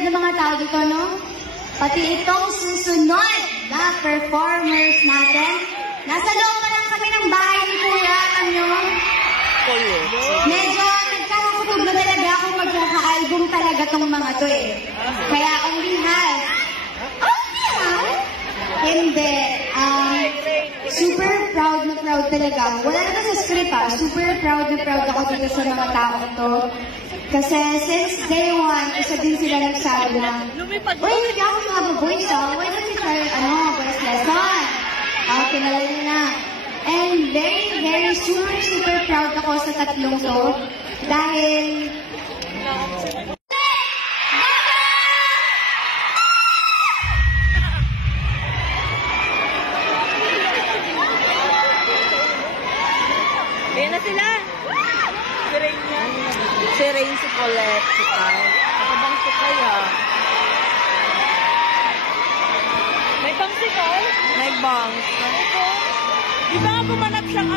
excited ng mga tao dito, no? Pati itong susunod na performers natin. Nasa loob pa lang kami ng bahay ni Kuya, alam nyo? Medyo nagkakatubog na talaga akong magkaka-album talaga tong mga to eh. Kaya only half. Hindi. Super proud na proud talaga. Wala naman sa script super proud na proud ako dito sa mga taong to. Kasi since day one, isa din sila nagsabi na, uy, hindi ako mag-voice why don't you try, voice lesson? Kinala niyo na. And very super proud ako sa tatlong to. Dahil, ayan na sila. Si Rain yan. Si Rain, si Colette, si Kai. Nakabang si Kai May bangs si Kai? May bangs. Di ba nga bumanap siyang